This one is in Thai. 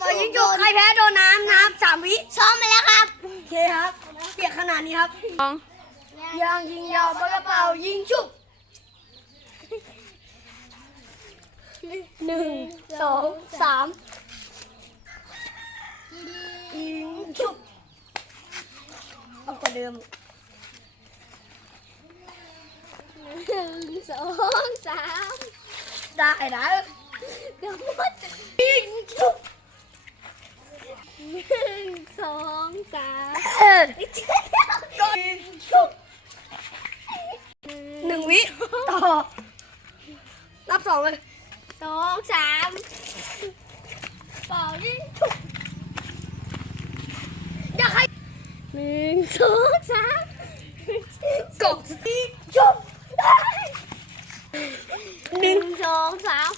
ปล่อยยิงจุกใครแพ้โดนน้ำน้ำสามวิซ้อมมาแล้วครับ โอเคครับ เปียกขนาดนี้ครับสองยางยิงยาวปากกระเป๋ายิงชุบหนึ่งสองสามยิงชุบเอากว่าเดิมหนึ่งสองสามได้นะเดี๋ยวหมดยิงชุบ หนึ่งสอง สามเออยิงชุบหนึ่งวิต่อรับสองเลยสองสามเป่ายิงชุบอยากให้หนึ่งสองสามกบยิงชุบหนึ่งสองสาม